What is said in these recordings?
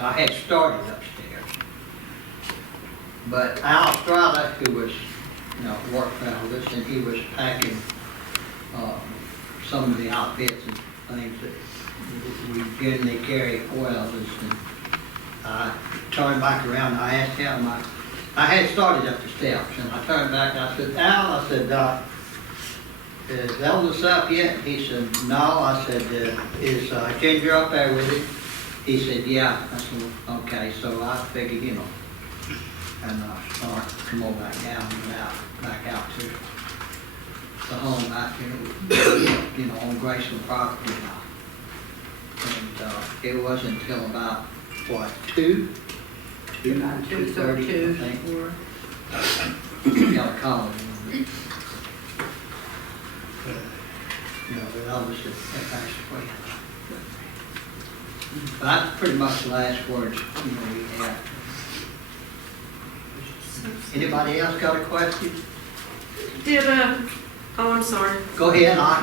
I had started upstairs. But Al Strada, who was, worked for Elvis, and he was packing some of the outfits and things that we generally carry for Elvis. And I turned back around and I asked him, I had started up the steps, and I turned back and I said, Al, I said, is Elvis up yet? He said, no. I said, is Ginger up there with him? He said, yeah. I said, okay, so I figured, and start come on back down and back out to the home out here, on Graceland property now. And it wasn't until about, what, 2:30, I think. Got a call. That Elvis had passed away. But that's pretty much the last words, we had. Anybody else got a question? Did, oh, I'm sorry. Go ahead, I'll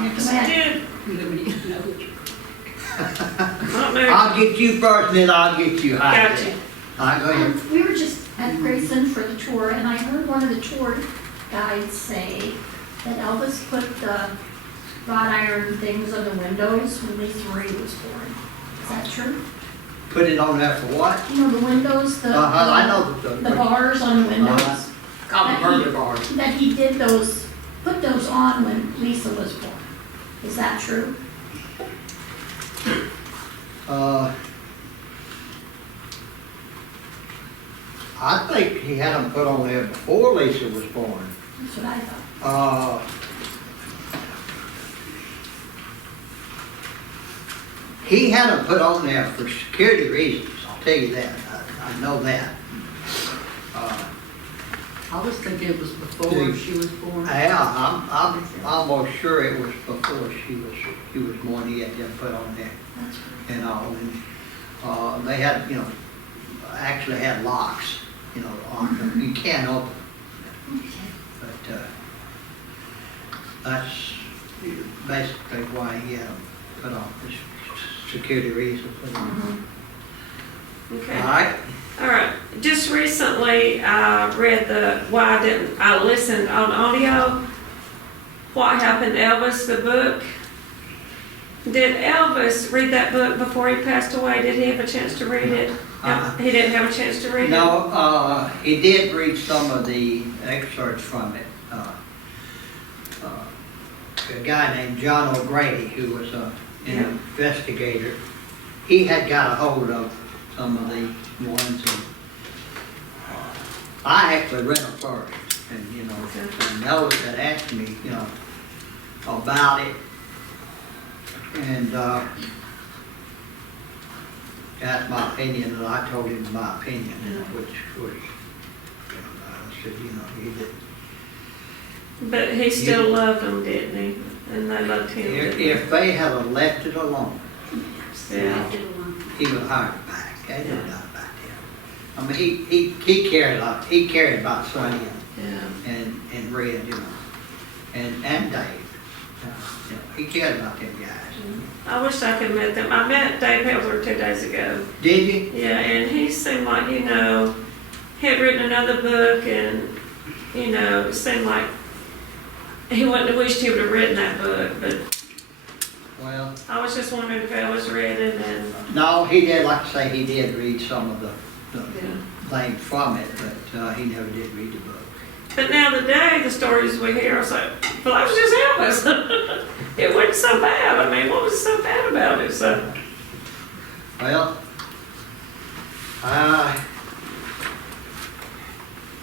get you first, then I'll get you. Gotcha. All right, go ahead. We were just at Graceland for the tour, and I heard one of the tour guides say that Elvis put the wrought iron things on the windows when Lisa Marie was born. Is that true? Put it on there for what? The windows, I know the bars on the windows. Burger bars. That he did those, put those on when Lisa was born. Is that true? I think he had them put on there before Lisa was born. That's what I thought. He had them put on there for security reasons, I'll tell you that. I know that. I was thinking it was before she was born. Yeah, I'm almost sure it was before she was born. He had them put on there. That's right. And all, and they had, actually had locks, on them. You can't open them. But that's basically why he had them put on, for security reasons. Okay. All right. All right. Just recently, I read I listened on audio. What Happened to Elvis, the book. Did Elvis read that book before he passed away? Did he have a chance to read it? He didn't have a chance to read it? No, he did read some of the excerpts from it. A guy named John O'Grady, who was an investigator, he had got a hold of some of the ones, and I actually read them first, and and Elvis had asked me, about it, and asked my opinion, and I told him my opinion, which was, I said, he did. But he still loved them, didn't he? And they loved him. If they had left it alone, Yeah. he would have hired it back. They didn't know about him. I mean, he cared a lot. He cared about Sonny and Red, and Dave. He cared about them guys. I wish I could have met them. I met Dave Pelzer 2 days ago. Did you? Yeah, and he seemed like, he had written another book, and, it seemed like he wouldn't have wished he would have written that book, but Well, I was just wondering if Elvis read it, and no, he did, like I say, he did read some of the things from it, but he never did read the book. but now today, the stories we hear, I was like, well, that was just Elvis. It wasn't so bad. I mean, what was so bad about it? So, Well,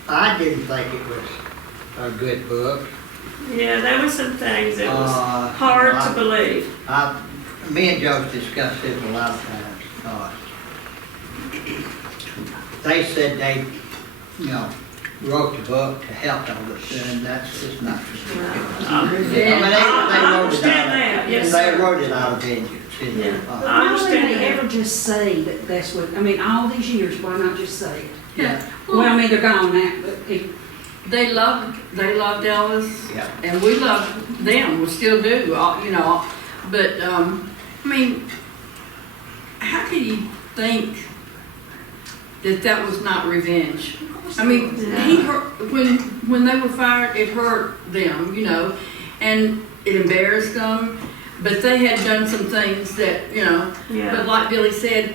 I didn't think it was a good book. yeah, there were some things that was hard to believe. Me and Joe discussed this a lot of times. They said they, wrote the book to help Elvis, and that's just not true. I understand that. Yes, They sir. wrote it out of vengeance. Yeah. But I why would understand they that. ever just say that that's what, all these years, why not just say it? Yeah. Well, they're gone now, but They loved Elvis, Yeah. and we loved them, we still do, but, how can you think that was not revenge. I mean, he hurt, when they were fired, it hurt them, you know, and it embarrassed them, but they had done some things that, you know, but like Billy said,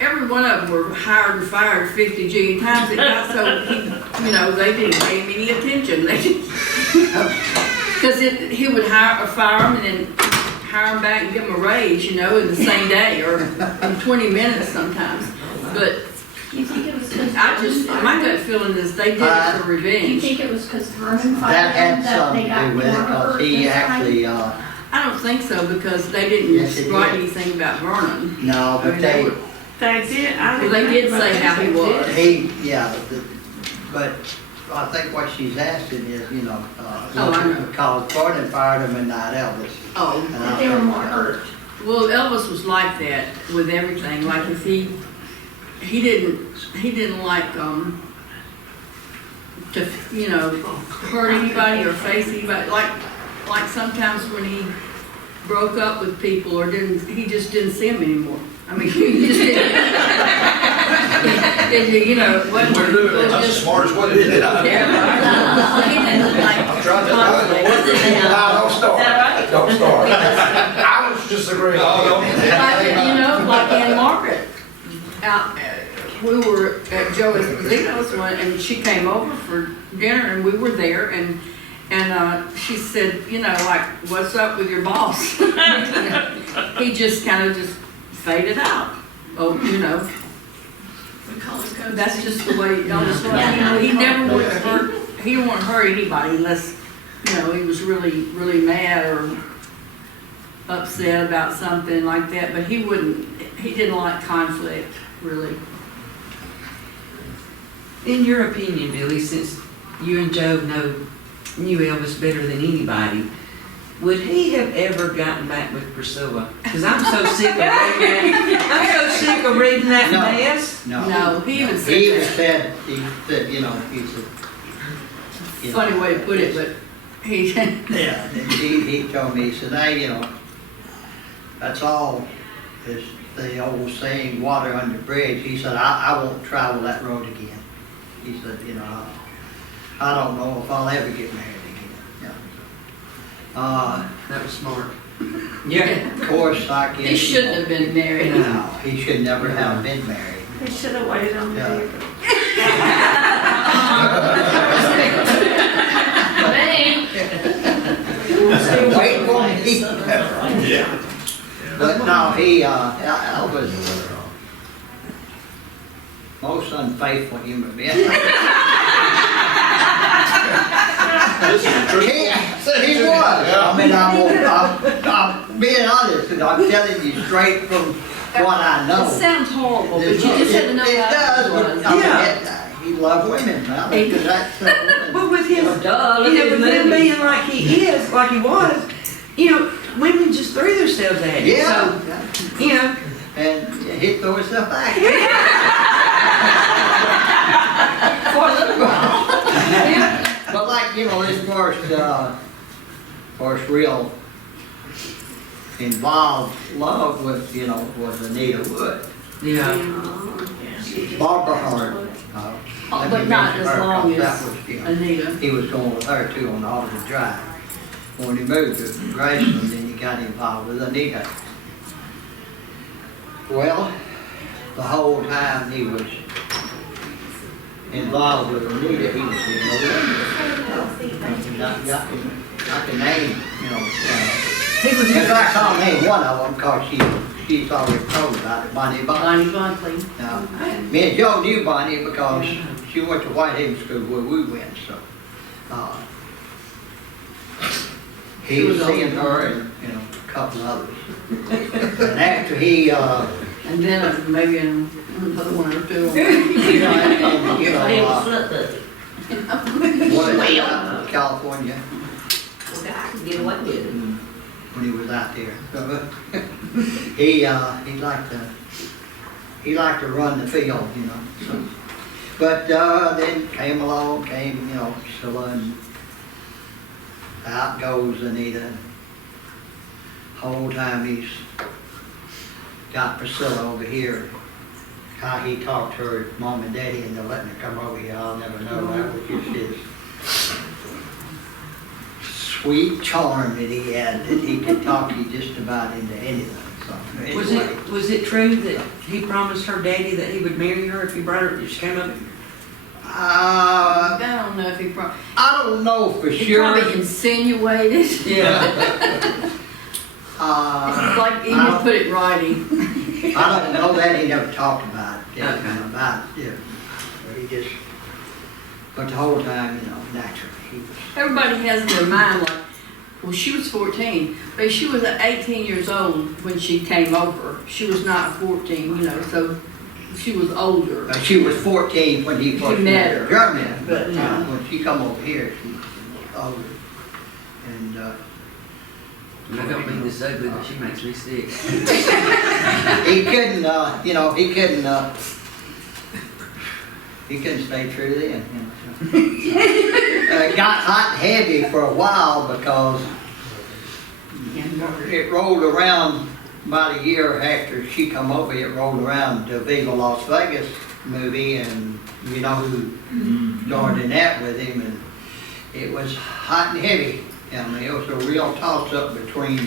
every one of them were hired and fired 50 G times. It got so, you know, they didn't pay him any attention. They because he would fire them and then hire them back and give them a raise, you know, in the same day or in 20 minutes sometimes. But You think it was because my gut feeling is they did it for Do you revenge. think it was because Vernon fired That them had that something they to got do with it, more hurt because he this time? actually, I don't think so because they didn't Yes, it write did. anything about Vernon. no, I but mean, they, They did, I Well, they did say how he was. but I think what she's asking is, you know, Oh, I know. because Vernon fired him and not Elvis. Oh, And I But they were think- more hurt. well, Elvis was like that with everything. Like if he didn't like to, you know, hurt anybody or face anybody. Like sometimes when he broke up with people or he just didn't see them anymore. I mean, he just didn't. You know, it wasn't. We're doing it, It was that's the just. smartest way to do it. Yeah, right. He didn't like I'm trying to, conflict. don't start, don't start. I was just agreeing. Like, you know, like Aunt Margaret, we were at Joe Esposito's one, and she came over for dinner, and we were there, and she said, you know, like, what's up with your boss? He just kind of just faded out. Oh, you know, that's just the way Elvis was. You know, he never would have hurt. He didn't want to hurt anybody unless, you know, he was really, really mad or upset about something like that. But he didn't like conflict, really. In your opinion, Billy, since you and Joe knew Elvis better than anybody, would he have ever gotten back with Priscilla? Because I'm so sick of reading that. I'm so sick of reading that No. mess. No, he even said He that. he said, you know, he said. you know, Funny way to put it, but he. Yeah, he told me, he said, hey, you know, that's all, is the old saying, water under the bridge. He said, I won't travel that road again. He said, you know, I don't know if I'll ever get married again. Yeah. That was smart. Of course, I guess. He shouldn't have been married. No, he should never have been married. They should have waited on the Yeah. vehicle. Wait for me. Yeah. But no, Elvis was most unfaithful human being. This is true. He was. I mean, I'm being honest, and I'm telling you straight from what I know. It sounds horrible, but you just had to know It how does, it but was. I mean, Yeah. he loved women, man. Because that's But with him, Duh, look you know, at with his him movie. being like he is, like he was, you know, women just threw themselves at him. Yeah. So, you know, And he threw himself back. For a little while. But like, you know, his first real involved love was, you know, was Anita Wood. yeah. Barbara Hart. But not as long as Anita. He was going with her too on Oliver Drive. When he moved to Graceland, then he got involved with Anita. Well, the whole time he was involved with Anita, he was in no I can name, you know. He was In fact, I'll name one of them because she's already told about it, Bonnie Bunch. Bonnie Bunkley. Now, me and Joe knew Bonnie because she went to Whitehaven School where we went, so. He was seeing her and, you know, a couple others. And after he, And then maybe another one or two. you know, and, you know, went out to California Get away with it. when he was out there. He liked to run the field, you know, so. But, then came, you know, Priscilla, and out goes Anita. Whole time he's got Priscilla over here how he talked to her mom and daddy and they're letting her come over here, I'll never know. That was just his sweet charm that he had, that he could talk you just about into anything. So, anyway. Was it true that he promised her daddy that he would marry her if he brought her, if she came up? I don't know if he probably, I don't know for he sure. probably insinuated. Yeah. It's like he didn't put it in writing. I don't know that, he never talked about it, Okay. He just, but the whole time, naturally, he was. Everybody has in their mind like, well, she was 14, but she was 18 years old when she came over. She was not 14, so she was older. She was 14 when he first met her. Germany, but Yeah. when she come over here, she was older. And I don't mean this ugly, but she makes me sick. he couldn't, he couldn't stay true then. It got hot and heavy for a while because it rolled around about a year after she come over. It rolled around the Viva Las Vegas movie, and you know who starred in that with him, and it was hot and heavy. I mean, it was a real toss-up between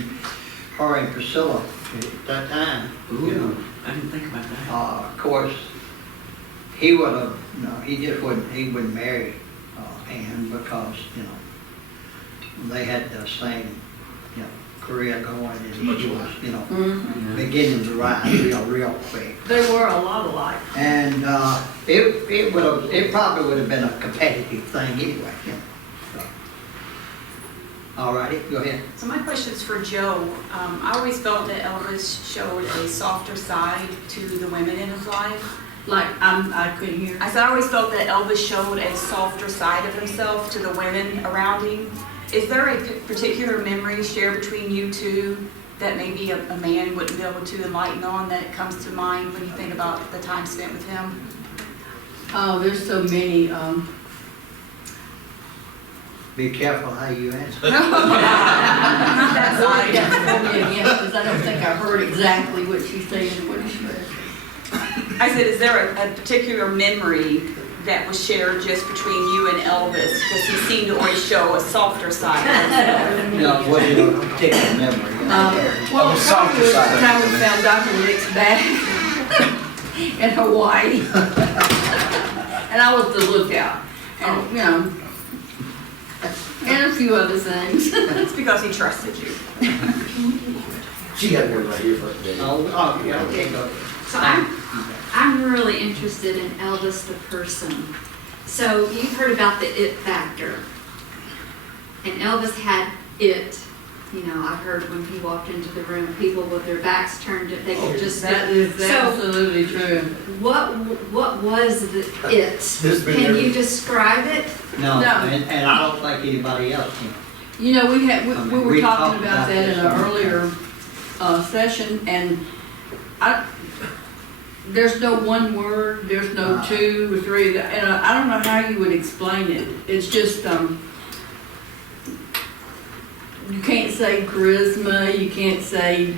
her and Priscilla at that time. Ooh, I didn't think about that. Of course, he would have, he just wouldn't, he wouldn't marry Ann because, they had the same, career going, and he was, beginning to rise real quick. They were a lot alike. And it probably would have been a competitive thing anyway. So. All righty, go ahead. So my question is for Joe. I always felt that Elvis showed a softer side to the women in his life. Like, I couldn't hear. I said I always felt that Elvis showed a softer side of himself to the women around him. Is there a particular memory shared between you two that maybe a man wouldn't be able to enlighten on that comes to mind when you think about the time spent with him? Oh, there's so many. Be careful how you answer. That's why because I don't think I heard exactly what she said. What did she say? I said, is there a particular memory that was shared just between you and Elvis? Because he seemed to always show a softer side of himself. What is a particular memory? Well, the softer probably was the side. time we found Dr. Nick's bag in Hawaii. And I was the lookout. And, and a few other things. It's because he trusted you. She had one right here for the Okay, go ahead. So I'm really interested in Elvis the person. So you've heard about the it factor. And Elvis had it. I've heard when he walked into the room, people with their backs turned, they could just... That is So, absolutely true. what was the it? This been Can every- you describe it? No, No. and I don't think anybody else can. We were We talking talked about about that this in an on- earlier session, and there's no one word, there's no 2 or 3, and I don't know how you would explain it. It's just, you can't say charisma, you can't say,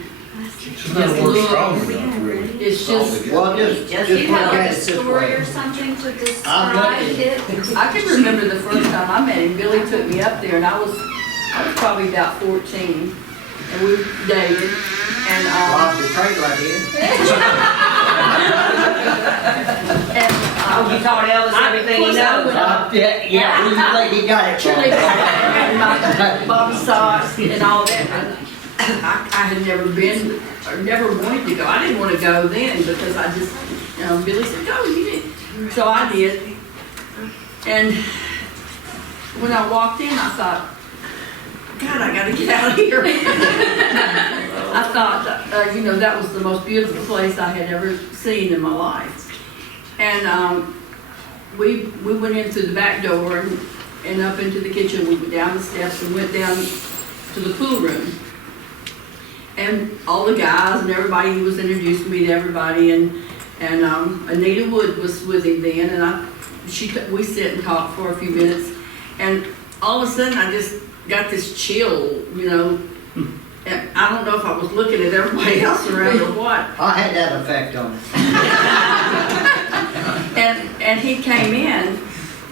She's not a word strong enough, really. it's just, Well, just Do you look have at like a it this story way. or something to I'm describe looking. it? I can remember the first time I met him, Billy took me up there, and I was probably about 14, and we dated, and, Rob the trade right here. Oh, you taught Elvis everything he knows. Yeah, who do you think he got it from? and my Bobby socks and all that. I had never been, or never wanted to go. I didn't want to go then because I just, Billy said, go, you did. So I did. And when I walked in, I thought, God, I gotta get out of here. I thought, that was the most beautiful place I had ever seen in my life. And we went in through the back door and up into the kitchen. We went down the steps and went down to the pool room. And all the guys and everybody, he was introducing me to everybody. And Anita Wood was with him then. And we sit and talk for a few minutes. And all of a sudden, I just got this chill, And I don't know if I was looking at everybody else around or what. I had that effect on it. And he came in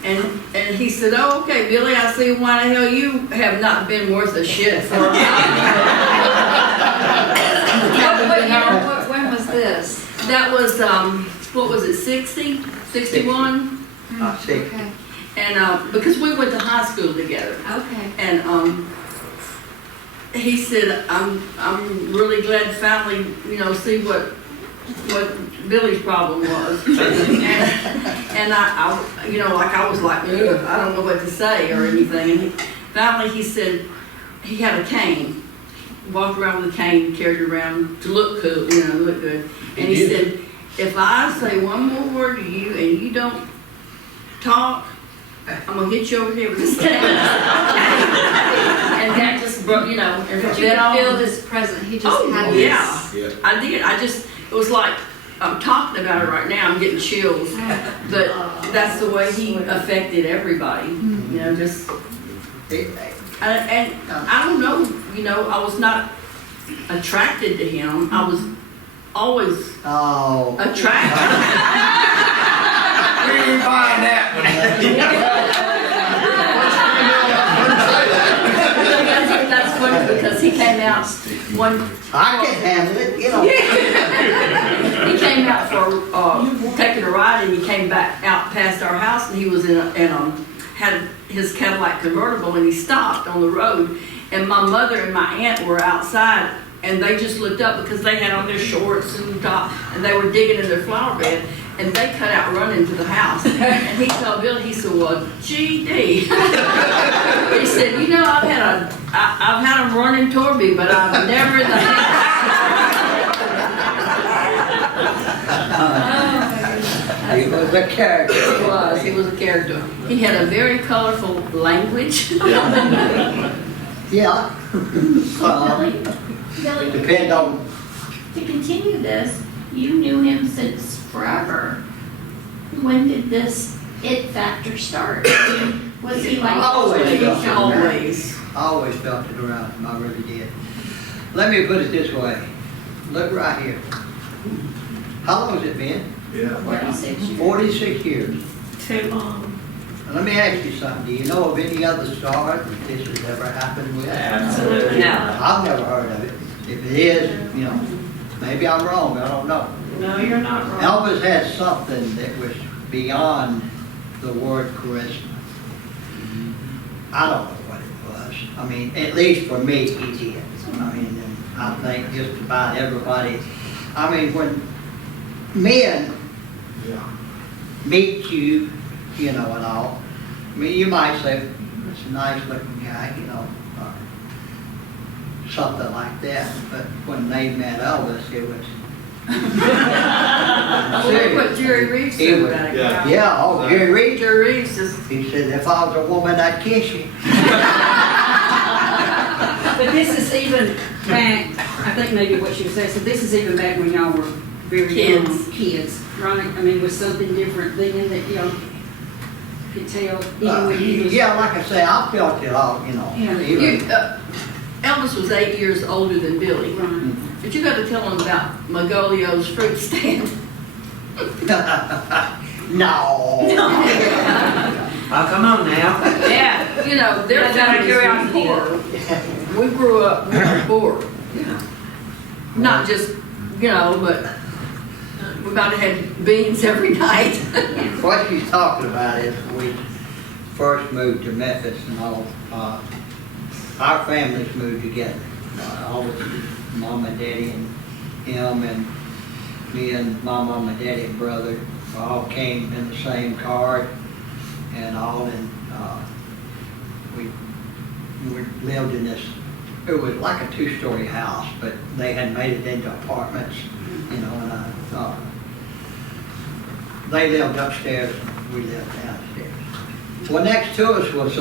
and he said, "Oh, okay, Billy, I see why the hell you have not been worth a shit for a while." When was this? That was, what was it, 60, 61? See, Okay, And, because we went to high school together. okay. And, he said, I'm really glad to finally, see what Billy's problem was. And I was like, ugh, I don't know what to say or anything. And finally he said, he had a cane, walked around with a cane, carried it around to look cool, look good. And he said, if I say one more word to you and you don't talk, I'm gonna hit you over here with this cane. And that just broke, and But from you then could on. feel this present, he just Oh, had this. yeah. I did. It was like, I'm talking about it right now, I'm getting chills. But that's the way he affected everybody, just, and I don't know, I was not attracted to him. I was always oh, attracted. We didn't find that That's funny because he came out one. I can handle it, He came out for taking a ride, and he came back out past our house, and he was had his Cadillac convertible, and he stopped on the road, and my mother and my aunt were outside, and they just looked up because they had on their shorts and top, and they were digging in their flower bed, and they cut out running to the house. And he told Billy, he said, "Well, GD." He said, I've had them running toward me, but I've never. he was a character. He was a character. He had a very colorful language. Yeah. Billy, Depend on, to continue this, you knew him since forever. When did this it factor start? Was he like Always. Always. I always felt it around him, I really did. Let me put it this way. Look right here. How long has it been? 46 years? 46 years. Too long. Now, let me ask you something. Do you know of any other star that this has ever happened with? Absolutely not. I've never heard of it. If it is, maybe I'm wrong, I don't know. No, you're not wrong. Elvis had something that was beyond the word charisma. I don't know what it was. I mean, at least for me, he did. I mean, and I think just about everybody. I mean, when men meet you, and all, I mean, you might say, it's a nice looking guy, or something like that. But when they met Elvis, it was Look what Jerry Reeves said about it. yeah, Jerry Reed. Jerry Reeves just. He said, if I was a woman, I'd kiss you. But this is even back, I think maybe what she was saying, so this is even back when y'all were very young kids, right? I mean, was something different then that y'all could tell, even when he was. Yeah, like I say, I felt it all, Yeah. even. Elvis was 8 years older than Billy. Right. But you got to tell him about Magolio's fruit stand. No. Oh, come on now. Yeah, their That's out of family was curiosity. poor. We grew up poor. Not just, but we about to have beans every night. What she's talking about is we first moved to Memphis and all, our families moved together. All of Mom and Daddy and him and me and my mom and daddy and brother all came in the same car and all, and we lived in this, it was like a two-story house, but they had made it into apartments, and they lived upstairs and we lived downstairs. Well, next to us was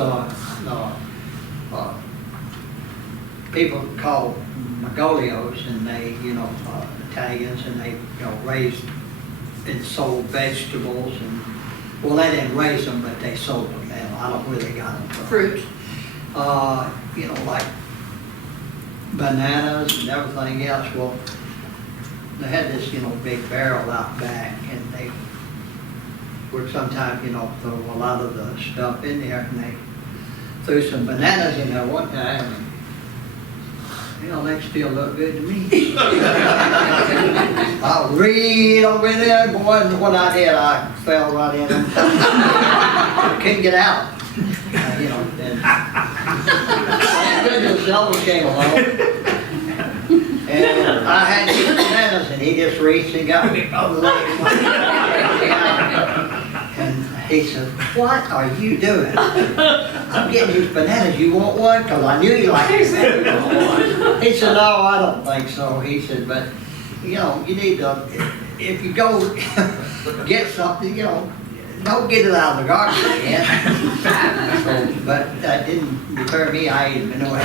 people called Magolios, and they, Italians, and they, raised and sold vegetables, and, well, they didn't raise them, but they sold them, and I don't know where they got them from. Fruit. Like bananas and everything else. Well, they had this, big barrel out back, and would sometimes, you know, throw a lot of the stuff in there, and they threw some bananas in there one time, and, you know, they still look good to me. I'll read over there, boy, and what I did, I fell right in them. I couldn't get out. You know, and thank goodness Elvis came along. And I had these bananas, and he just reached and got me by the leg. And he said, "What are you doing?" "I'm getting these bananas. You want one?" Because I knew you liked it. He said, "No, I don't think so." He said, "But, you know, you need to, if you go get something, you know, don't get it out of the garden again." So, but that didn't deter me. I ate them anyway.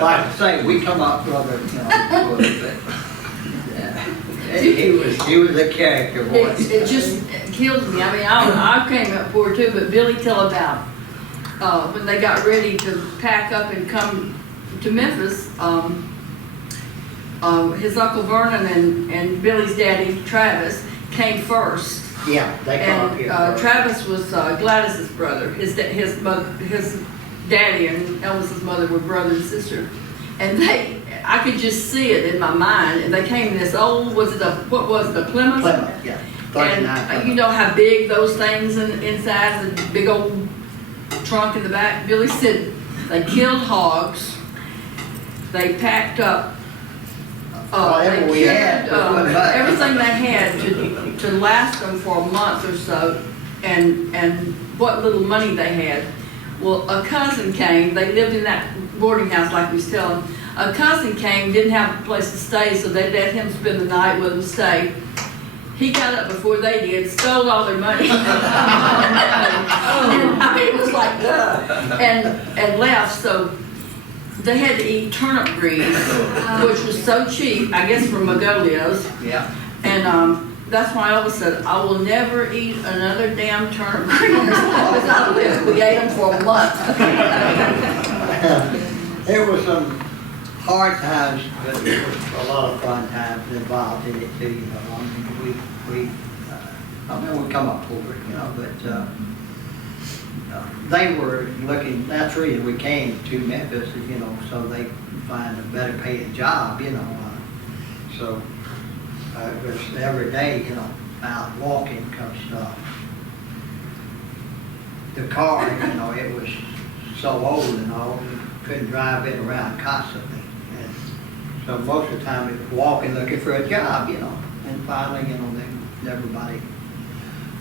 Like I say, we come up brother, you know, but he was a character boy. It just kills me. I mean, I came up poor too, but Billy tell about when they got ready to pack up and come to Memphis, his Uncle Vernon and Billy's daddy, Travis, came first. Yeah, they come up here. And Travis was Gladys's brother. His daddy and Elvis's mother were brother and sister. And I could just see it in my mind. And they came in this old, what was it, a Plymouth? Plymouth, yeah. 39 And you know how big those things inside, the big old trunk in the back? Billy said they killed hogs. They packed up whatever we had, everything they had to last them for a month or so, and what little money they had. Well, a cousin came. They lived in that boarding house, like we was telling. A cousin came, didn't have a place to stay, so they let him spend the night with them, stay. He got up before they did, stole all their money. I mean, it was like, and left. So they had to eat turnip greens, which was so cheap, I guess from Magolia's. Yeah. And that's why Elvis said, "I will never eat another damn turnip green as long as I live." We ate them for a month. There were some hard times, but there was a lot of fun times involved in it too, you know. I mean, I mean, we come up over it, you know, but they were looking, that's the reason we came to Memphis, you know, so they could find a better paying job, you know. So it was every day, you know, out walking, because the car, you know, it was so old and all, you couldn't drive it around constantly. And so most of the time it was walking, looking for a job, you know. And finally, you know, everybody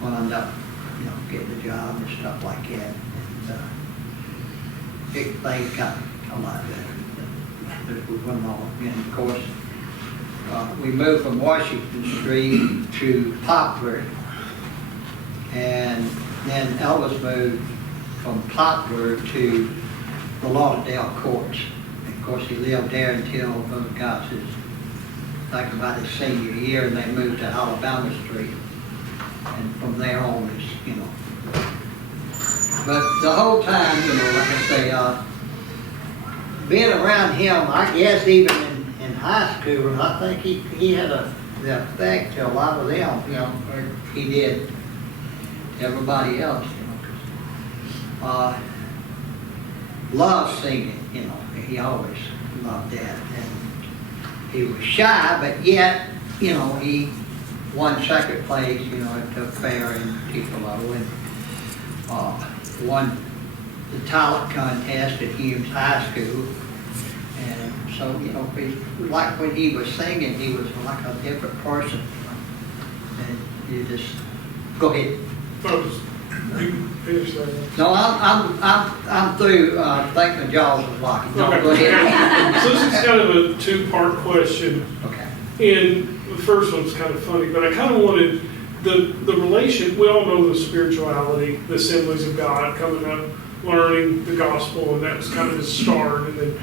wound up, you know, getting a job and stuff like that. And things got a lot better as we went along. And of course, we moved from Washington Street to Poplar, and then Elvis moved from Poplar to the Lauderdale Courts. And of course, he lived there until got his, like about his senior year, and they moved to Alabama Street. And from there on is, you know. But the whole time, you know, like I say, being around him, I guess even in high school, I think he had the effect to a lot of them, you know, or he did everybody else, you know. Loved singing, you know. He always loved that. And he was shy, but yet, you know, he won second place, you know, at the fair in Tupelo, and won the talent contest at Humes High School. And so, you know, like when he was singing, he was like a different person. And you just go ahead. No, I'm through. Think my jaws was locking. No, Okay. go ahead. So this is kind of a two-part question. Okay. And the first one's kind of funny, but I kind of wanted the relation. We all know the spirituality, the Assemblies of God, coming up, learning the gospel, and that was kind of his start, and then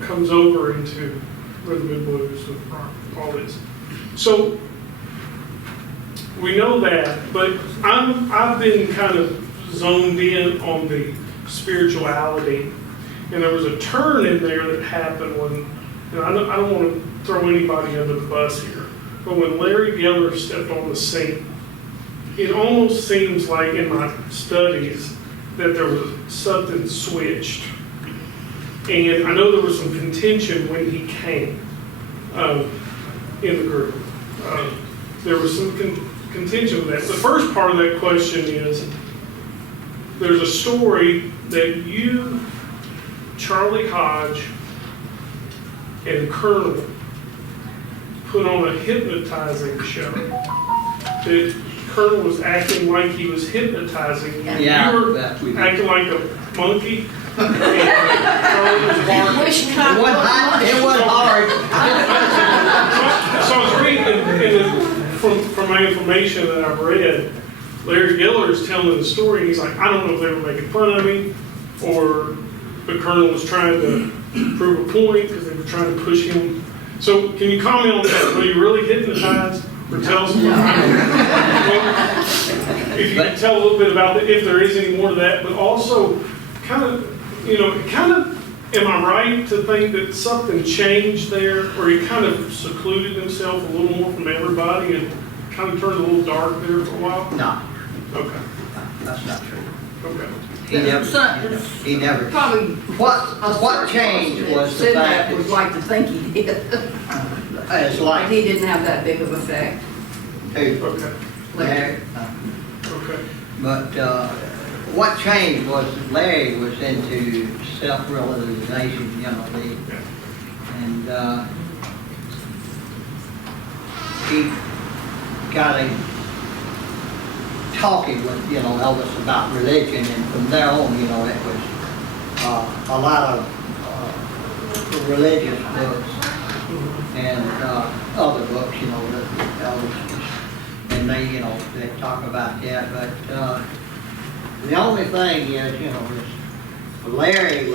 comes over into rhythm and blues with rock, all this. So we know that, but I've been kind of zoned in on the spirituality, and there was a turn in there that happened when, and I don't want to throw anybody under the bus here, but when Larry Geller stepped on the scene, it almost seems like in my studies that there was something switched. And I know there was some contention when he came in the group. There was some contention with that. The first part of that question is, there's a story that you, Charlie Hodge, and Colonel put on a hypnotizing show. That Colonel was acting like he was hypnotizing you. Yeah, You were that we did. acting like a monkey. And Charlie was barking. It wasn't hard. So I was reading, and from my information that I've read, Larry Geller is telling the story, and he's like, I don't know if they were making fun of me, or the Colonel was trying to prove a point because they were trying to push him. So can you comment on that? Were you really hypnotized? Or tell us if you can tell a little bit about that, if there is any more to that, but also kind of, am I right to think that something changed there, or he kind of secluded himself a little more from everybody and kind of turned a little dark there for a while? No, Okay, that's not true. okay. He never. Probably. What changed was the Said fact that would that like to think he did. it's Like like, he didn't have that big of a effect. hey, Okay, Larry, okay. but what changed was that Larry was into self-realization, and he got a talking with, Elvis about religion, and from there on, it was a lot of religious books and other books, that Elvis was, and they talk about that, but the only thing is, is Larry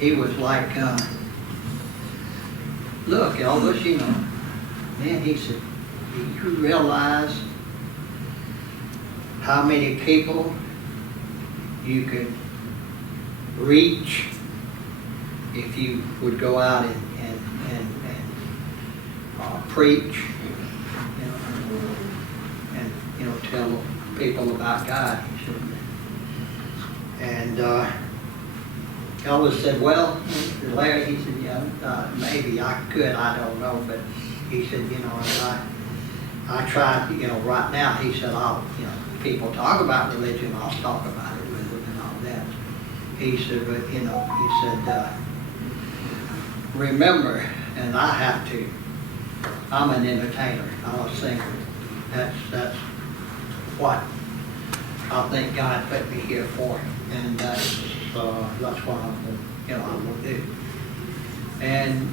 he was like, look, Elvis, man, he said, do you realize how many people you could reach if you would go out and preach, and tell people about God, he said. And Elvis said, well, Larry, he said, yeah, maybe I could, I don't know, but he said, I tried, right now, he said, people talk about religion, I'll talk about it with them and all that. He said, but, he said, remember, and I have to, I'm an entertainer, I'm a singer. That's what I think God put me here for, and that's what I'm going to do. And,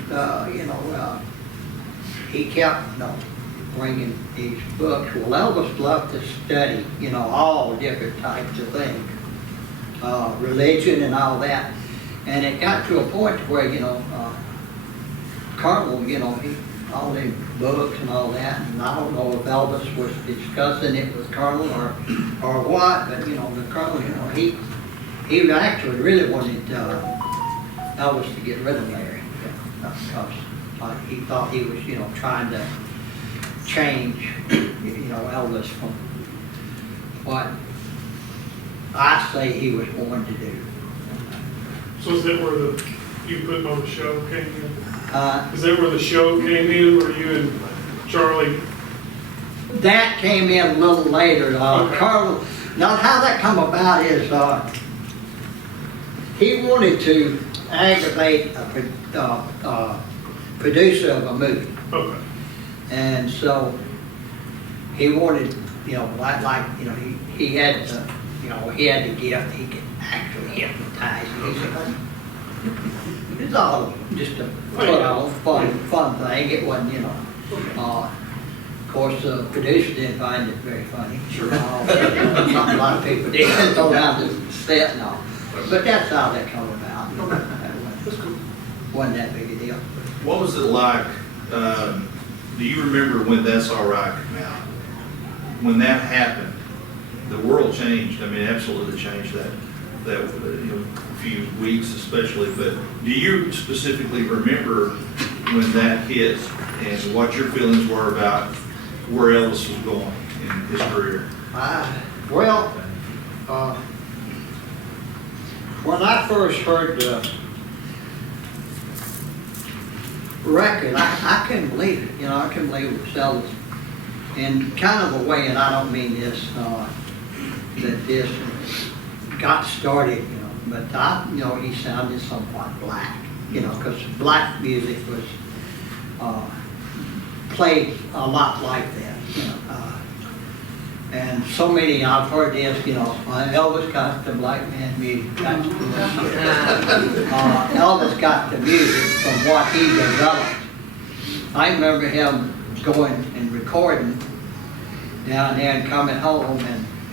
he kept, bringing these books. Well, Elvis loved to study, all different types of things, religion and all that. And it got to a point where, Colonel, all the books and all that, and I don't know if Elvis was discussing it with Colonel or what, but, the Colonel, he actually really wanted Elvis to get rid of Larry, because he thought he was, trying to change, Elvis from what I say he was born to do. So is that where you put him on the show came in? Is that where the show came in, where you and Charlie? That came in a little later. Okay. Carl, now how that come about is he wanted to aggravate a producer of a movie. Okay. And so he wanted, he had the, he had the gift, he could actually hypnotize. He said, it's all just a put on fun thing. It wasn't, of course, the producer didn't find it very funny. Sure. Not a lot of people did go down the set and all. But that's how that come about. Wasn't that big a deal. What was it like? Do you remember when That's All Right came out? When that happened, the world changed. I mean, absolutely changed that few weeks especially. But do you specifically remember when that hit and what your feelings were about where Elvis was going in his career. Well, when I first heard the record, I couldn't believe it. You know, I couldn't believe it was Elvis. In kind of a way, and I don't mean this, that this got started, you know, but you know, he sounded somewhat black, you know, because black music was played a lot like that, you know. And so many, I've heard this, you know, Elvis got the black man music. Elvis got the music from what he developed. I remember him going and recording down there and coming home,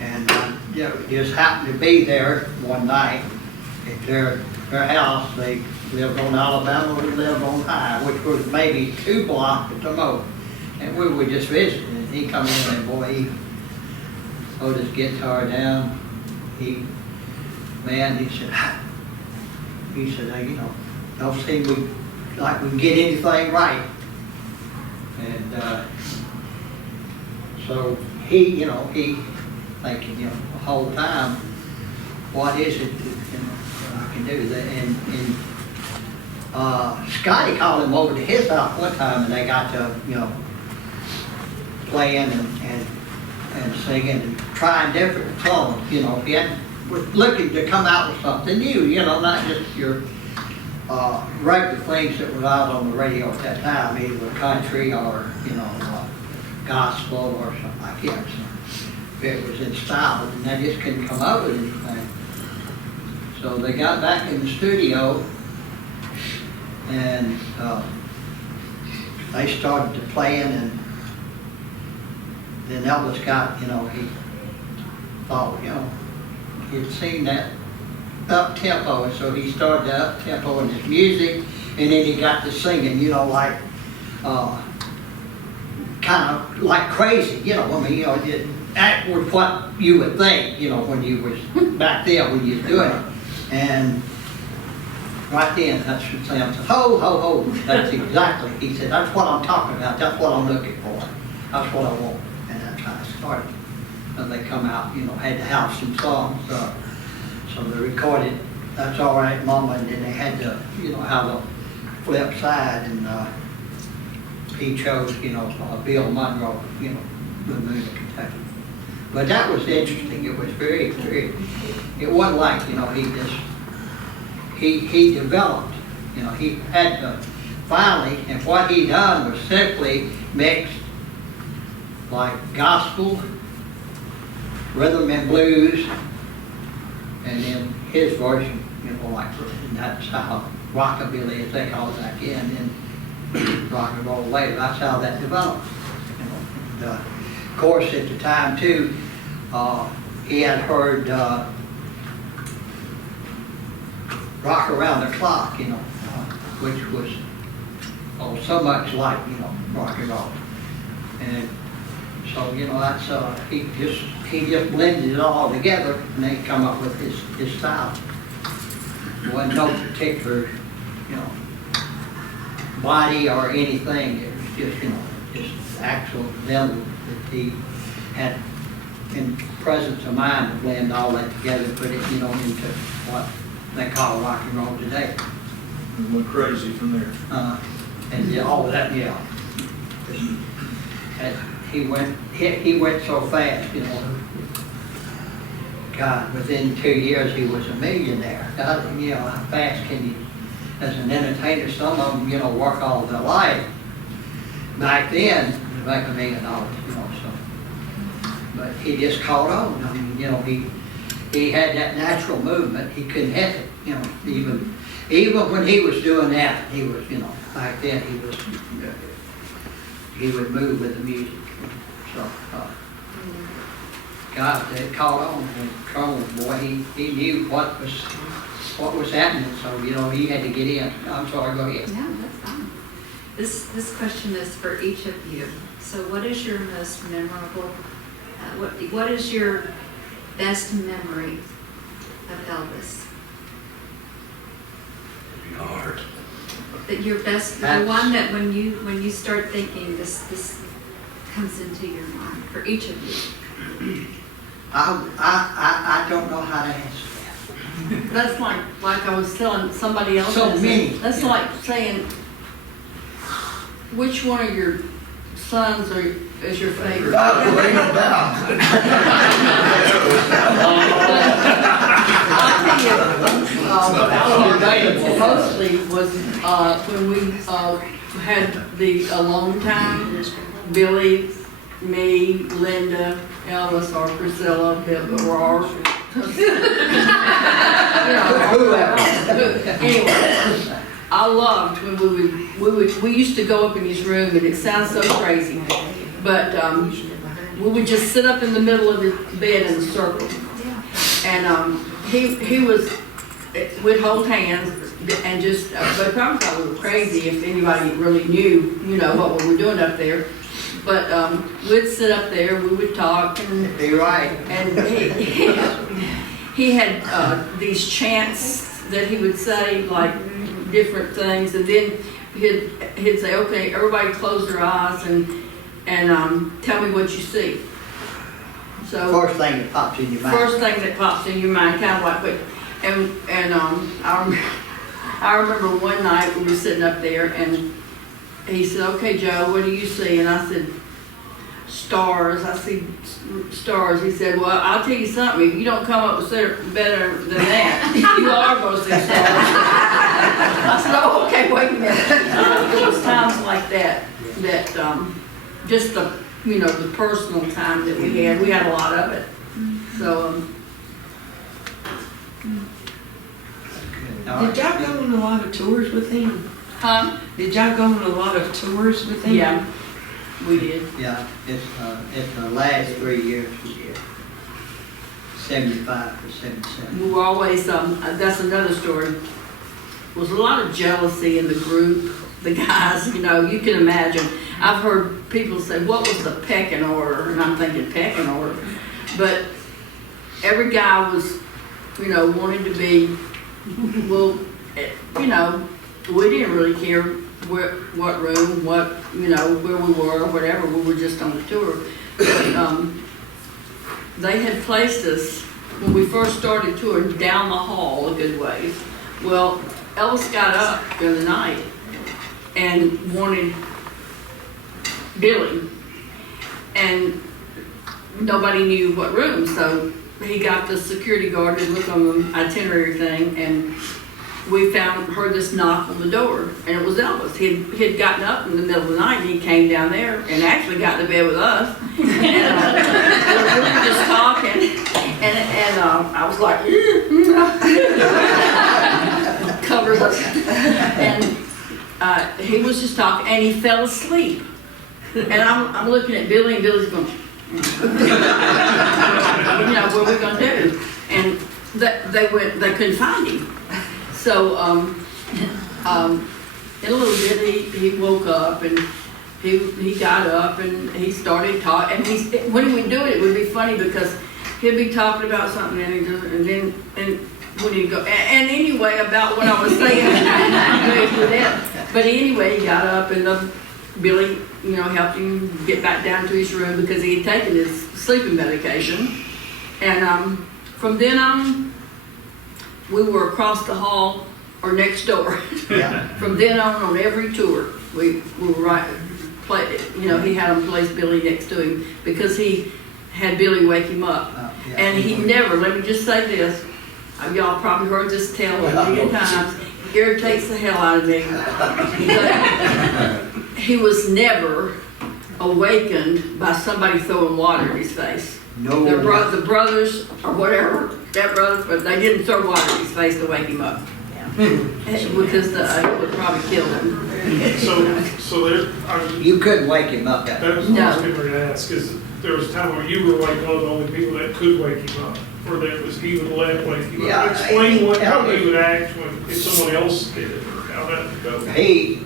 and you know, just happened to be there one night at their house. They lived on Alabama, we lived on High, which was maybe 2 blocks at the most. And we were just visiting, and he come in and boy, he hold his guitar down. He said, hey, you know, don't seem we can get anything right. And so he thinking, you know, the whole time, what is it that, you know, that I can do that? And Scotty called him over to his house one time, and they got to, you know, playing and singing and trying different songs. You know, he was looking to come out with something new, you know, not just your regular things that were out on the radio at that time, either country or, you know, gospel or something like that. So if it was in style, and they just couldn't come up with anything. So they got back in the studio, and they started to playing, and then Elvis got, you know, he thought, you know, he'd seen that up tempo, and so he started the up tempo in his music, and then he got to singing, you know, like kind of like crazy, you know. I mean, you know, that was what you would think, you know, when you was back there when you was doing it. And right then, that's what Sam said, ho, ho, ho. That's exactly, he said, that's what I'm talking about. That's what I'm looking for. That's what I want. And that's how it started. And they come out, you know, had to have some songs. So they recorded That's All Right, Mama, and then they had to, you know, have a flip side, and he chose, you know, Bill Monroe, you know, the Moon of Kentucky. But that was interesting. It was very, very, it wasn't like, you know, he developed, you know, he had to finally, and what he done was simply mixed like gospel, rhythm and blues, and then his version, you know, like, and that's how rockabilly, as they call it back then, and rock and roll later. That's how that developed. You know. And, of course, at the time too, he had heard Rock Around the Clock, you know, which was so much like, you know, rock and roll. And so, you know, that's he just blended it all together, and they come up with his style. There wasn't no particular, you know, body or anything. It was just, you know, just actual them that he had in presence of mind to blend all that together, put it, you know, into what they call rock and roll today. And went crazy from there. And all of that, yeah. And he went so fast, you know. God, within 2 years he was a millionaire. God, you know, how fast can you, as an entertainer, some of them, you know, work all their life. Back then, to make $1 million, you know, so. But he just caught on. I mean, you know, he had that natural movement. He couldn't help it, you know, even when he was doing that, he was, you know, back then he would move with the music. So, God, it caught on, and Cole, boy, he knew what was happening, so, you know, he had to get in. I'm sorry, go ahead. No, that's fine. This question is for each of you. So what is your most memorable, what is your best memory of Elvis? Hard. that your best, the That's- one that when you start thinking, this comes into your mind for each of you? I don't know how to answer that. That's like I was telling somebody else. So many. That's Yeah. like saying, which one of your sons is your favorite? Oh, ain't no doubt. I'll tell you, mostly was when we had the alone time, Billy, me, Linda, Elvis, or Priscilla, or anyway, I loved when we used to go up in his room, and it sounds so crazy, but we would just sit up in the middle of his bed in a circle, and he was, we'd hold hands and just, but probably thought we were crazy if anybody really knew, what we were doing up there. But we'd sit up there, we would talk, and Be right. and he had these chants that he would say, like different things, and then he'd say, okay, everybody close their eyes and tell me what you see. So First thing that pops in your mind. first thing that pops in your mind, kind of like, but, I remember one night we were sitting up there, and he said, okay, Joe, what do you see? And I said, stars. I see stars. He said, well, I'll tell you something. If you don't come up with better than that, you are going to see stars. I said, oh, okay, wait a minute. It was times like that, just the, the personal time that we had a lot of it. So, Did y'all go on a lot of tours with him? Did y'all go on a lot of tours with him? Yeah, we did. Yeah, it's the last 3 years we did. 75 to 77. We were always, that's another story. There was a lot of jealousy in the group, the guys, you can imagine. I've heard people say, what was the pecking order? And I'm thinking, pecking order? But every guy was, wanted to be, well, we didn't really care what room, where we were, whatever. We were just on the tour. But they had placed us, when we first started touring, down the hall a good ways. Well, Elvis got up during the night and wanted Billy. And nobody knew what room, so he got the security guard to look on the itinerary thing, and we heard this knock on the door, and it was Elvis. He'd gotten up in the middle of the night, and he came down there and actually got into bed with us. And we were just talking, and I was like, covers us. And he was just talking, and he fell asleep. And I'm looking at Billy, and Billy's going, what are we going to do? And they couldn't find him. So, in a little bit, he woke up, and he got up, and he started talking. And when he would do it, it would be funny because he'd be talking about something, and when he'd go, and anyway, about what I was saying. But anyway, he got up, and Billy, helped him get back down to his room because he had taken his sleeping medication. And from then on, we were across the hall or next door. Yeah. From then on every tour, we were right. He had him place Billy next to him because he had Billy wake him up. Yeah. And he never, let me just say this, y'all probably heard this tale a million times, irritates the hell out of me. But he was never awakened by somebody throwing water in his face. No. The brothers or whatever, that brother, but they didn't throw water in his face to wake him up. Because it would probably kill him. So there, You couldn't wake him up. that was what I was going to ask, is there was a time where you were like one of the only people that could wake him up, or that was he would let wake him Yeah, up. Explain how Elvis- he would act if someone else did it, or how that would go. He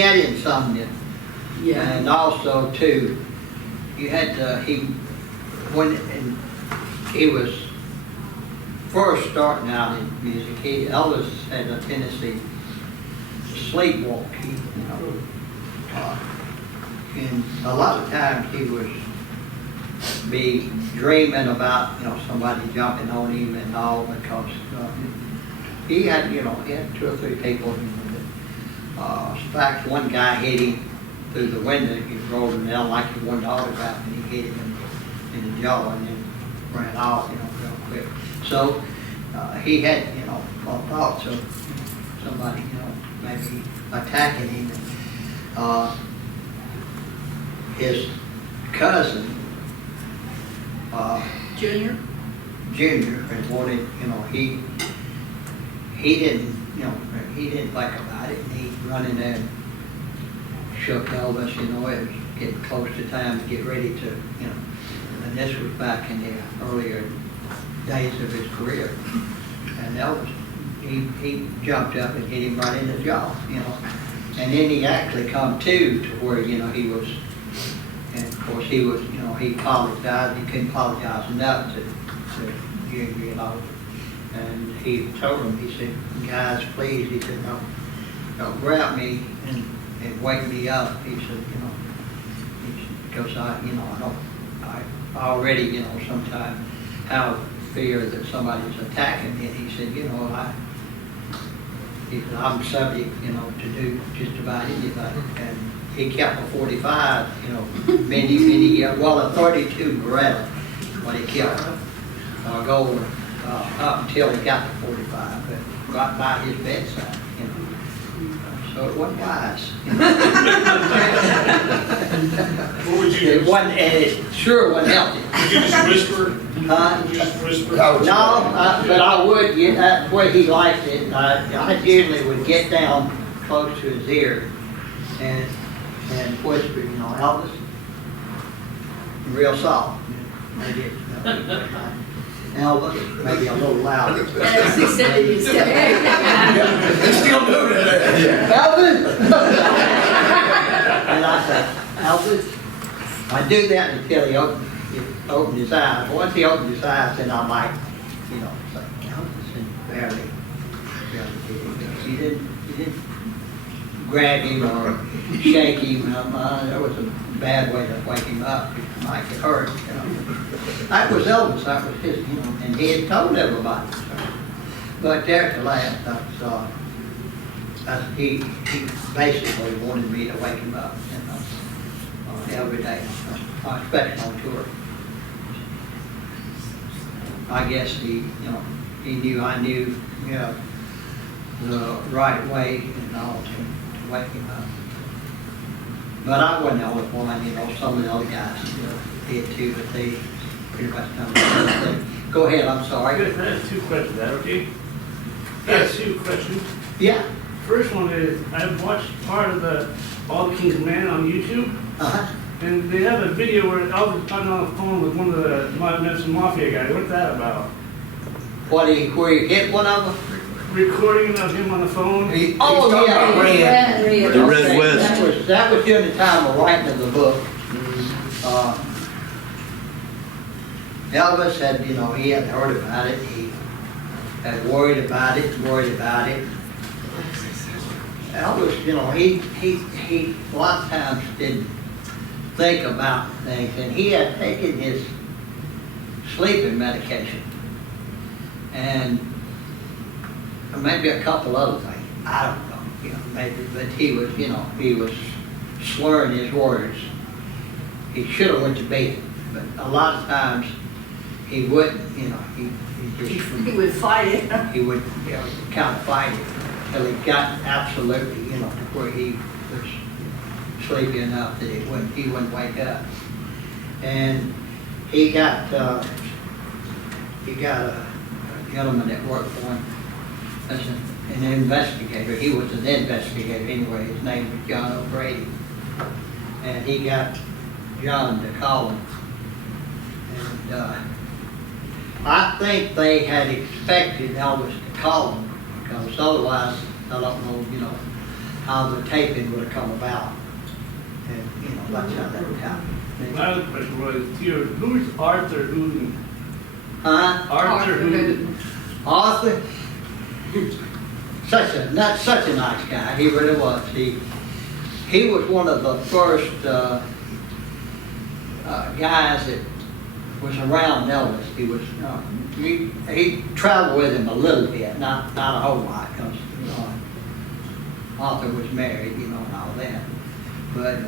had insomnia. Yeah. And also too, you had to, when he was first starting out in music, Elvis had a tendency sleepwalk. And a lot of times he would be dreaming about, somebody jumping on him and all, because he had, he had 2 or 3 people. In fact, one guy hit him through the window. He rolled him down like he wanted to autograph, and he hit him in the jaw and then ran off, real quick. So he had, thoughts of somebody, maybe attacking him. His cousin, Junior? Junior, had wanted, he didn't, he didn't think about it, and he run in there and shook Elvis, it was getting close to time to get ready to, and this was back in the earlier days of his career. And Elvis, he jumped up and hit him right in the jaw, and then he actually come to where, he was, and of course he was, he apologized, he couldn't apologize enough to Junior, and he told him, he said, guys, please, he said, don't grab me and wake me up. He said, because I already, sometimes have fear that somebody's attacking me. And he said, I'm subject, to do just about anything. And he kept a 45, many years, a 32 Beretta, when he kept going up until he got to 45, but right by his bedside, So it wasn't wise. What would you It do? wasn't, and it sure wasn't healthy. Would you just whisper? Would you just whisper? No, but I would, that's the way he liked it. I usually would get down close to his ear and whisper, Elvis, real soft. Maybe it's, Elvis, maybe a little louder. As he said it, he said it. They still do that. Elvis! And I said, Elvis, I do that until he opened his eyes. Once he opened his eyes, then I might, say, Elvis, and barely did it. He didn't grab him or shake him. That was a bad way to wake him up. He might get hurt. That was Elvis. That was his, and he had told everybody. But there at the last, he basically wanted me to wake him up, every day, especially on tour. I guess he knew I knew, the right way and all to wake him up. But I wasn't the only one, some of the other guys did too, but they pretty much done. Go ahead, I'm sorry. I have 2 questions, is that okay? I have 2 questions. Yeah. First one is, I've watched part of the All the Kings of Man on YouTube, Uh-huh. and they have a video where Elvis talking on the phone with one of the Memphis Mafia guys. What's that about? Where he hit one of them? Recording of him on the phone? Oh, yeah. The Red West. That was during the time of writing of the book. Elvis had, he had heard about it. He had worried about it. Elvis, he a lot of times didn't think about things, and he had taken his sleeping medication and maybe a couple other things. I don't know, maybe, but he was slurring his words. He should have went to bed, but a lot of times he wouldn't, he just He would fight it. he would, kind of fight it till he got absolutely, to where he was sleepy enough that he wouldn't wake up. And he got a gentleman that worked for him as an investigator. He was an investigator anyway. His name was John O'Brady. And he got John to call him. And I think they had expected Elvis to call him, because otherwise, I don't know, how the taping would have come about. And, that's how that would happen. My other question was, who's Arthur Uden? Huh? Arthur Uden. Arthur? not such a nice guy. He really was. He was one of the first guys that was around Elvis. He was he traveled with him a little bit, not a whole lot, because Arthur was married, and all that. But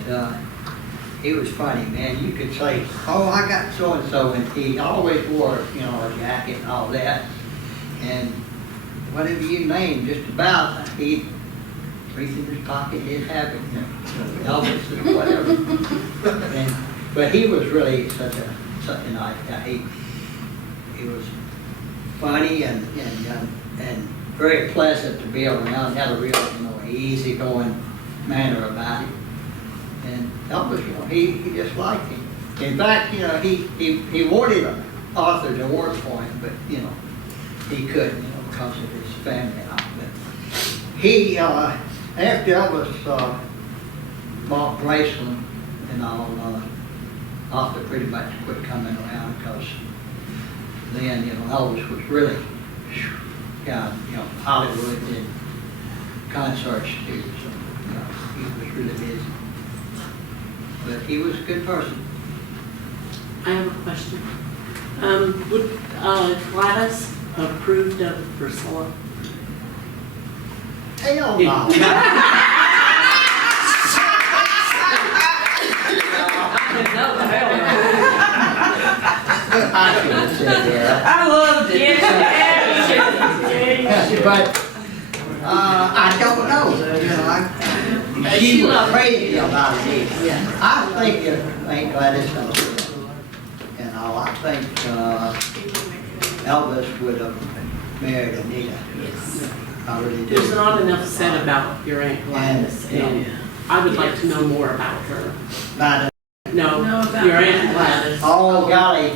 he was funny, man. You could say, "Oh, I got so and so," and he always wore, a jacket and all that. And whatever you name, just about, he'd reach in his pocket, he'd have it, Elvis or whatever. But he was really such a nice guy. He was funny and very pleasant to be around. Had a real, easygoing manner about him. And Elvis, he just liked him. In fact, he wanted Arthur to work for him, but he couldn't, because of his family and all. But he, after Elvis bought Graceland and all, Arthur pretty much quit coming around, because then, Elvis was really, Hollywood did concerts too, so, he was really busy. But he was a good person. I have a question. Would Gladys approved of Priscilla? Hell no. I didn't know the hell. I should have said that. I loved it. But I don't know. She was crazy about it. Yeah. I think ain't Gladys I think Elvis would have married Anita. I really do. There's not enough said about your Aunt Gladys, and I would like to know more about her. About No, about your Aunt Gladys. Oh, golly.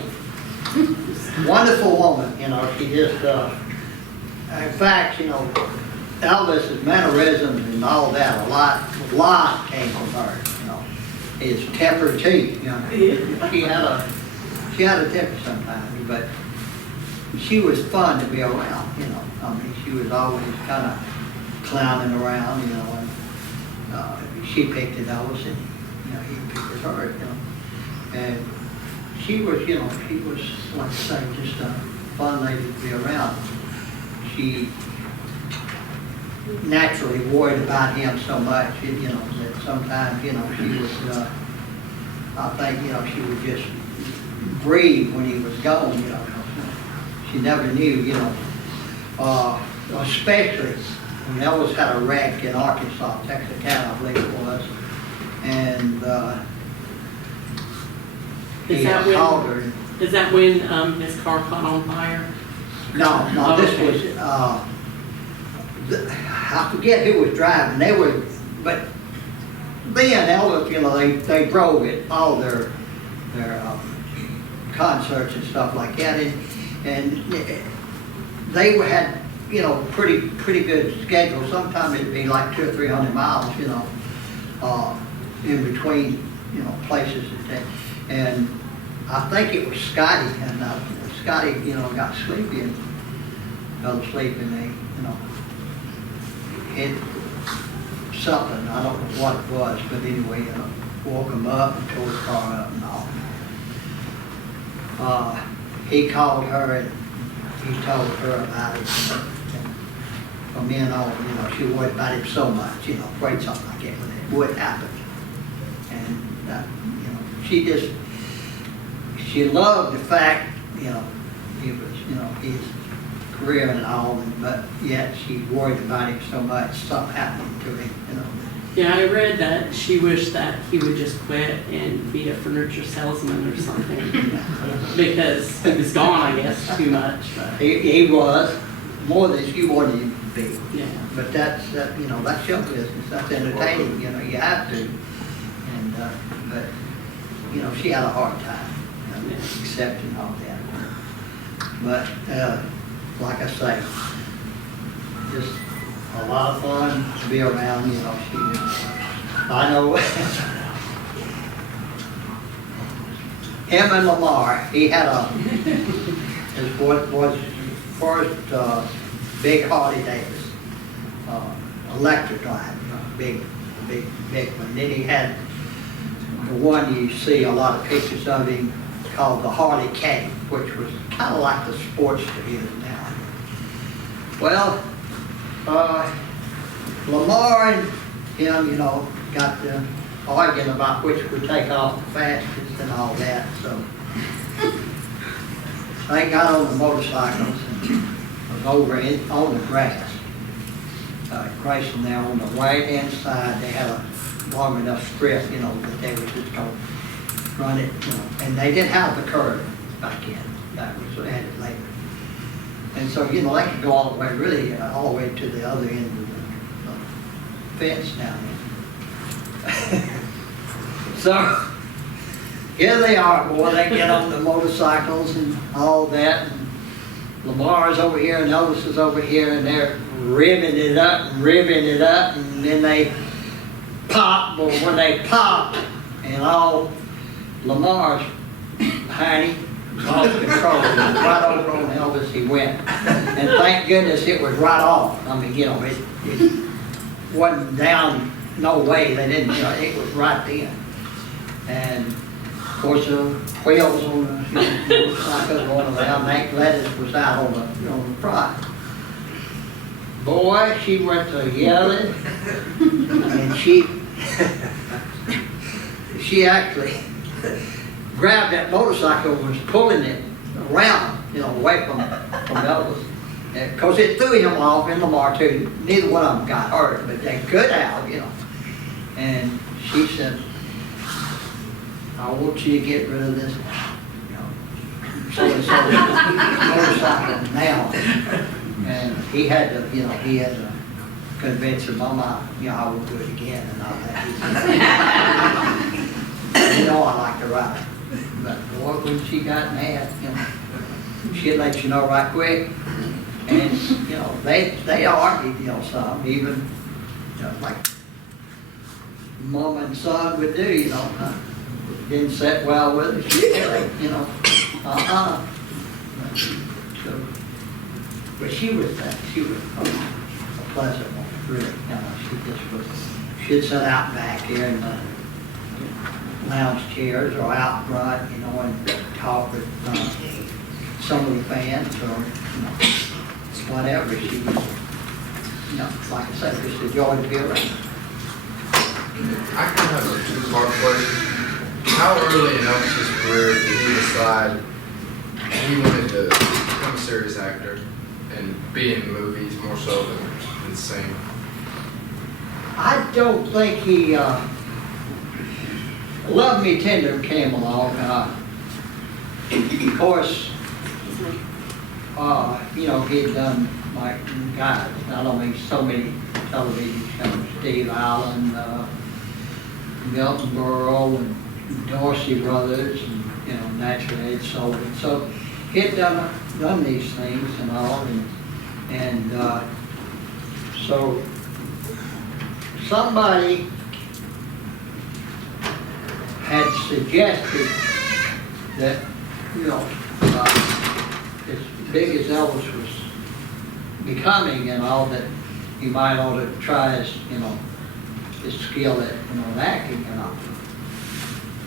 Wonderful woman, she just, in fact, Elvis's mannerisms and all that, a lot came from her, His temper too, she had a temper sometimes, but she was fun to be around, she was always kind of clowning around, and she picked at Elvis and, he picked at her, and she was, like I say, just a fun lady to be around. She naturally worried about him so much, that sometimes, she was, I think, she would just grieve when he was gone, She never knew, especially when Elvis had a wreck in Arkansas, Texarkana, I believe it was, and he called her. Is that when his car caught on fire? No, this was, I forget who was driving. But then Elvis, they drove it, all their concerts and stuff like that, and they had, pretty good schedule. Sometimes it'd be like 200 or 300 miles, in between, places and I think it was Scotty, and Scotty, got sleepy and fell asleep, and they, hit something. I don't know what it was, but anyway, woke him up and tore his car up and all. He called her and he told her about it. And from then on, she worried about him so much, afraid something like that would happen. And, she loved the fact, he was, his career and all, but yet she worried about him so much, something happening to him, Yeah, I read that she wished that he would just quit and be a furniture salesman or something. Because he was gone, I guess, too much. But. He was, more than she wanted him to be. Yeah. But that's show business, that's entertaining, you have to. And, but, she had a hard time, accepting all that. But, like I say, just a lot of fun to be around, I know him and Lamar, he had what was first big Harley Davis. electric light, big one. Then he had the one you see a lot of pictures of him called the Harley Caddy, which was kind of like the Sportster he is now. Well, Lamar and him, got to arguing about which would take off the fastest and all that, so they got on the motorcycles and was over on the grass. Graceland there on the right hand side, they had a long enough strip, that they were just going to run it, and they didn't have the curve back in. That was added later. And so, they could go all the way, really, all the way to the other end of the fence down there. So, here they are, boy, they get on the motorcycles and all that, and Lamar's over here and Elvis is over here, and they're ribbing it up, and then they pop, but when they pop, and all Lamar's honey lost control, right over on Elvis he went. And thank goodness it was right off. I mean, it wasn't down, no way, they didn't, it was right then. And of course, the wheels on the motorcycles going around, Aunt Gladys was out on the front. Boy, she went to yelling, and she actually grabbed that motorcycle and was pulling it around, away from Elvis. Because it threw him off in Lamar too. Neither one of them got hurt, but they could have, And she said, I want you to get rid of this, so-and-so motorcycle now. And he had to convince her, Mama, I will do it again and all that. I like to ride. But boy, when she got mad, she'd let you know right quick. And, they argued, some, even, like mama and son would do, didn't sit well with her. So, but she was a pleasant one, really. She'd sit out back here in the lounge chairs or out front, and talk with some of the fans or, whatever. She was, like I said, just a joy to be around. I kind of have a two-part question. How early in Elvis's career did he decide he wanted to become a serious actor and be in movies more so than sing? I don't think he, Love Me Tender came along. Of course, he had done like, God, I don't mean so many television shows, Steve Allen, Milton Berle, and Dorsey Brothers, and Natural Ed Sullivan. So he had done these things and all, and so somebody had suggested that, as big as Elvis was becoming and all, that he might ought to try his, his skill at, acting and all.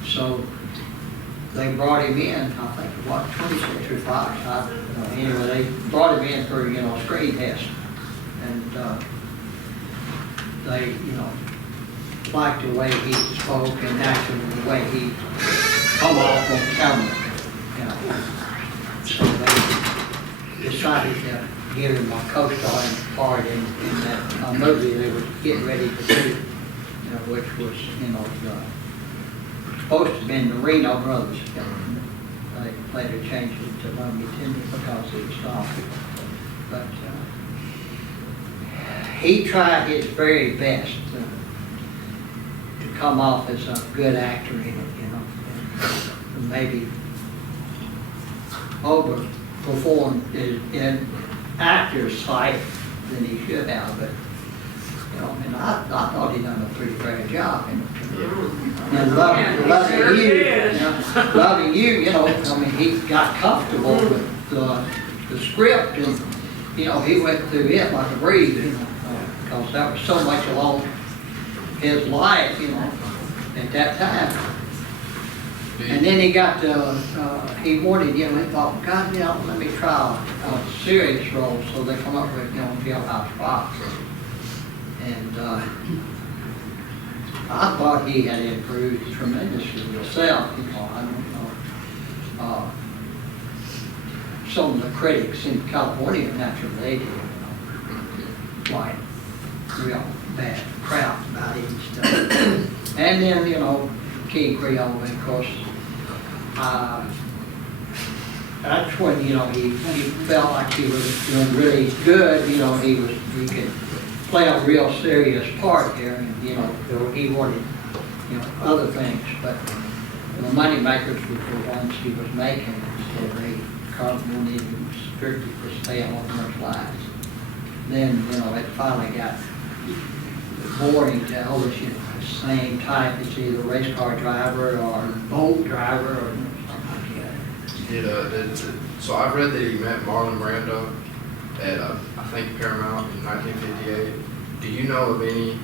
So they brought him in, I think, 20th Century Fox. Anyway, they brought him in for, screen test. And they, liked the way he spoke and naturally the way he come off on camera. So they decided to give him a co-starring part in that movie they were getting ready to do, which was, supposed to have been the Reno Brothers film. They later changed it to Love Me Tender because it was soft. But he tried his very best to come off as a good actor in it, and maybe overperformed in actor's sight than he should have, but and I thought he done a pretty great job. And loving you, he got comfortable with the script, and he went through it like a breeze, because that was so much along his life, you know, at that time. And then he got he wanted, you know, he thought, God, you know, let me try a serious role. So they come up with, you know, Jailhouse Rock. And I thought he had improved tremendously himself, you know, I don't know. Some of the critics in California, naturally, they did, you know, like real bad crap about it and stuff. And then, you know, King Creole, of course, that's when, you know, he felt like he was doing really good, you know, he could play a real serious part here, and, you know, he wanted, you know, other things, but the money makers were the ones he was making, so they wanted him strictly to stay on commercialized. Then, you know, it finally got boring to Elvis, you know, the same type, it's either a race car driver or boat driver or something like that. So I've read that he met Marlon Brando at, I think, Paramount in 1958. Do you know of any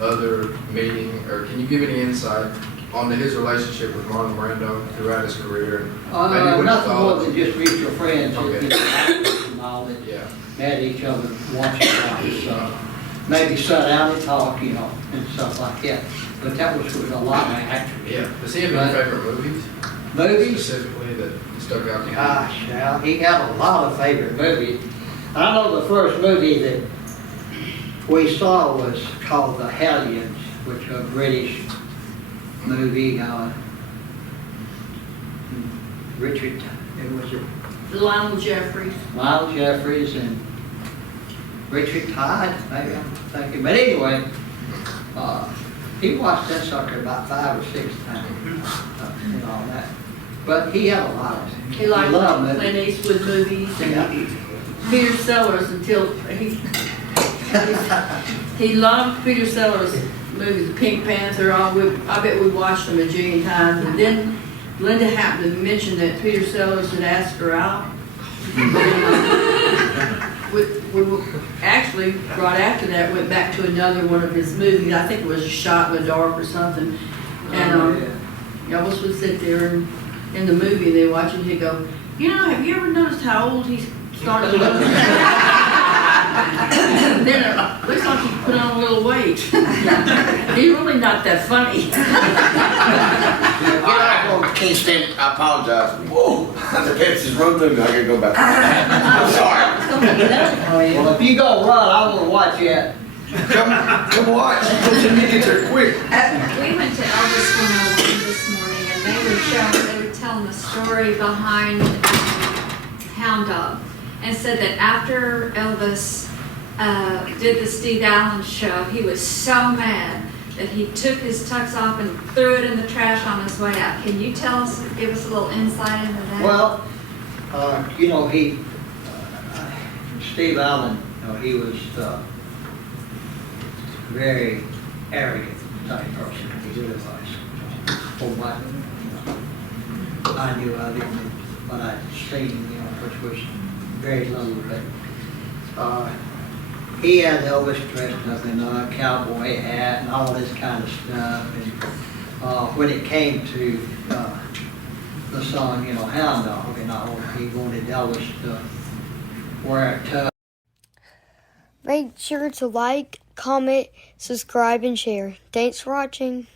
other meeting, or can you give any insight on his relationship with Marlon Brando throughout his career? Nothing more than just mutual friends, Okay. you know, actors and all that met each other once in a while. So maybe sit down and talk, you know, and stuff like that. But that was with a lot of actors. Yeah. Does he have any favorite movies? Movies? Specifically that stuck out to you? Gosh, now, he had a lot of favorite movies. I know the first movie that we saw was called The Hellions, which was a British movie. Richard, it was Lionel Jeffries. Lionel Jeffries and Richard Todd, maybe I'm thinking. But anyway, he watched that sucker about 5 or 6 times, and all that. But he had a lot of it. He liked loved movies. Clint Eastwood movies and Yeah. Peter Sellers until he loved Peter Sellers movies, The Pink Panther. I bet we watched them a jillion times. And then Linda happened to mention that Peter Sellers had asked her out. We actually, right after that, went back to another one of his movies. I think it was Shot in the Dark or something. And Elvis would sit there and in the movie they watch it, he'd go, you know, have you ever noticed how old he's started looking? Then it looks like he put on a little weight. He's really not that funny. I can't stand it. I apologize. Whoa, that's his road movie. I gotta go back. I'm sorry. Well, if you go run, I want to watch that. Come watch. Put your tickets there quick. We went to Elvis 101 this morning, and they were telling the story behind Hound Dog, and said that after Elvis did the Steve Allen show, he was so mad that he took his tux off and threw it in the trash on his way out. Can you tell us, give us a little insight into that? Well, you know, Steve Allen, you know, he was very arrogant type person. He really was. From what I knew of him and what I'd seen, you know, which was very little, but he had Elvis dressed up in a cowboy hat and all this kind of stuff. And when it came to the song, you know, Hound Dog and all, he wanted Elvis to wear a tux. Make sure to like, comment, subscribe, and share. Thanks for watching.